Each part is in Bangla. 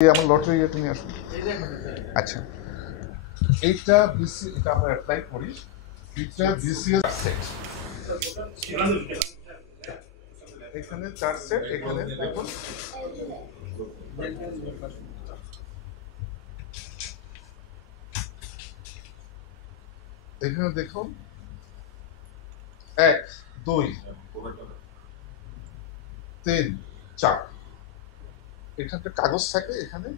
আমার লটারি এটা নিয়ে আসুন। আচ্ছা, এইটা বিসি, এটা আমরা অ্যাপ্লাই করি। এটা বিসিএস সেট, এখানে 4 সেট। এখানে দেখুন, এখানে দেখুন 1 2 3 4 এখানটা কাগজ থাকে। এখানে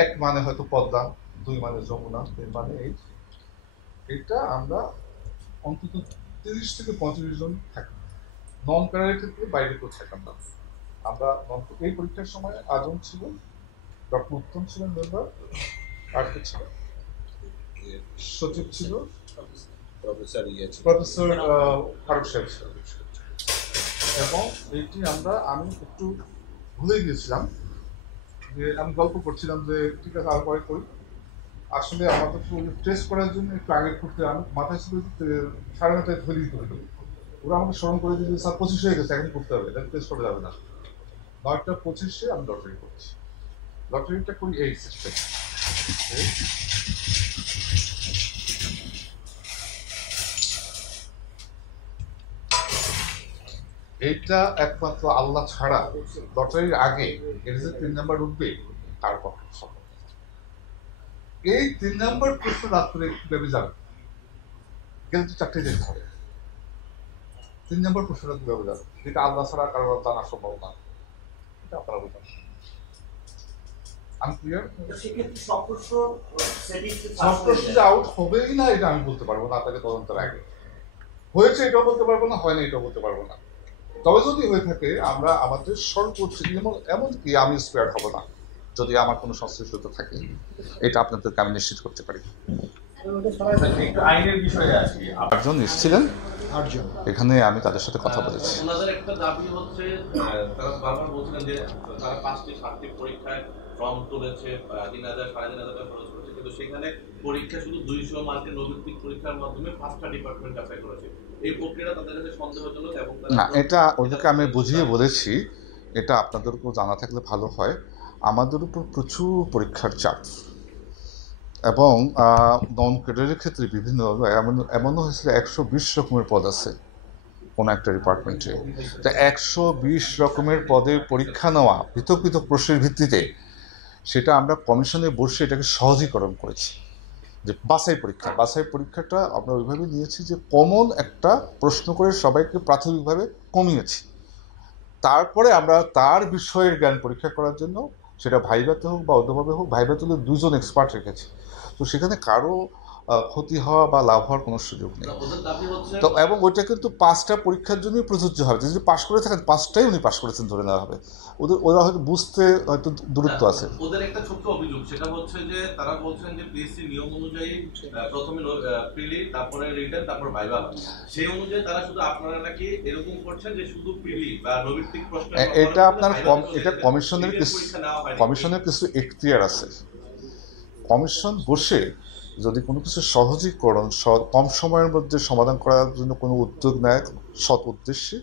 1 মানে হয়তো পদ্মা, 2 মানে যমুনা, 3 মানে এইটা আমরা অন্তত 30 থেকে 35 জন থাকি। নন প্যারার ক্ষেত্রে বাইরে কেউ থাকেন না। আমরা এই পরীক্ষার সময় আজম ছিল, ডক্টর উত্তম ছিলেন মেম্বার, আর কে ছিল, সচিব ছিল প্রফেসর ফারুক সাহেব ছিল। এবং এইটি আমি একটু ভুলে গিয়েছিলাম, যে আমি গল্প করছিলাম যে ঠিক আছে আর পরে করি। আসলে আমাদের টেস্ট করার জন্য একটু আগে করতে আমি মাথায় ছিল 9:30 ধরে দিতে হতো। ওরা আমাকে স্মরণ করে দিয়েছে স্যার 25 হয়ে গেছে, এখন করতে হবে, তাহলে টেস্ট করা যাবে না। 9:25 আমি লটারি করছি। লটারিটা করি এই সিস্টেম। এইটা একমাত্র আল্লাহ ছাড়া লটারির আগে এর যে 3 নাম্বার উঠবে তার পক্ষে সম্ভব। এই 3 নাম্বার প্রশ্ন রাত্রে কিভাবে যাবে, কিন্তু 4টে যেতে হবে। 3 নাম্বার প্রশ্নটা কিভাবে যাবে, যেটা আল্লাহ ছাড়া কারোর জানা সম্ভব না। এটা আপনারা বলবেন। আমি ক্লিয়ার? সব প্রশ্ন আউট হবেই না এটা আমি বলতে পারবো না আপনাকে তদন্তের আগে। হয়েছে এটাও বলতে পারবো না, হয় না এটাও বলতে পারবো না। তবে যদি হয়ে থাকে আমরা আমাদের সর্বোচ্চ, এমনকি আমি স্পেয়ার হব না যদি আমার কোনো সংশ্লিষ্টতা থাকে, এটা আপনাদেরকে আমি নিশ্চিত করতে পারি। আইনের বিষয়ে আছে, 8 জন এসেছিলেন, এখানে আমি তাদের সাথে কথা বলেছি। ওনাদের একটা দাবি হচ্ছে, তারা বারবার বলছিলেন যে তারা 5টি 7টি পরীক্ষায় ফর্ম তুলেছে, 3,000 3,500 টাকা খরচ করেছে, কিন্তু সেখানে পরীক্ষা শুধু 200 মার্কের নৈতিক পরীক্ষার মাধ্যমে 5টা ডিপার্টমেন্ট অ্যাপ্লাই করেছে। এই প্রক্রিয়াটা তাদের কাছে সন্দেহজনক। এবং না, এটা ওদেরকে আমি বুঝিয়ে বলেছি, এটা আপনাদেরকেও জানা থাকলে ভালো হয়। আমাদের উপর প্রচুর পরীক্ষার চাপ, এবং নন ক্যাডারের ক্ষেত্রে বিভিন্ন এমনও হয়েছিল 120 রকমের পদ আছে কোনো একটা ডিপার্টমেন্টে। তা 120 রকমের পদের পরীক্ষা নেওয়া পৃথক পৃথক প্রশ্নের ভিত্তিতে, সেটা আমরা কমিশনে বসে এটাকে সহজীকরণ করেছি। যে বাছাই পরীক্ষাটা আমরা ওইভাবে নিয়েছি যে কমন একটা প্রশ্ন করে সবাইকে প্রাথমিকভাবে কমিয়েছি। তারপরে আমরা তার বিষয়ের জ্ঞান পরীক্ষা করার জন্য, সেটা ভাইভাতে হোক বা অন্যভাবে হোক, ভাইভাতে হলে 2 জন এক্সপার্ট রেখেছি। তো সেখানে কারো ক্ষতি হওয়া বা লাভ হওয়ার কোনো সুযোগ নেই। তো এবং ওইটা কিন্তু 5টা পরীক্ষার জন্যই প্রযোজ্য হবে। যদি পাশ করে থাকেন 5টাই উনি পাশ করেছেন ধরে নেওয়া হবে। ওরা হয়তো বুঝতে হয়তো দূরত্ব আছে। ওদের একটা ছোট্ট অভিযোগ, সেটা হচ্ছে যে তারা বলছেন যে পিএসসি নিয়ম অনুযায়ী প্রথমে প্রিলি, তারপরে রিটেন, তারপর ভাইভা। সেই অনুযায়ী তারা শুধু আপনারা নাকি এরকম করছেন যে শুধু প্রিলি বা নৈতিক প্রশ্ন, এটা আপনার এটা কমিশনের কিছু এখতিয়ার আছে। কমিশন বসে যদি কোনো কিছু সহজীকরণ কম সময়ের মধ্যে সমাধান করার জন্য কোনো উদ্যোগ নেয় সৎ উদ্দেশ্যে,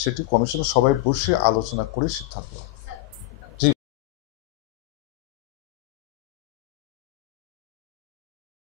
সেটি কমিশনে সবাই বসে আলোচনা করে সিদ্ধান্ত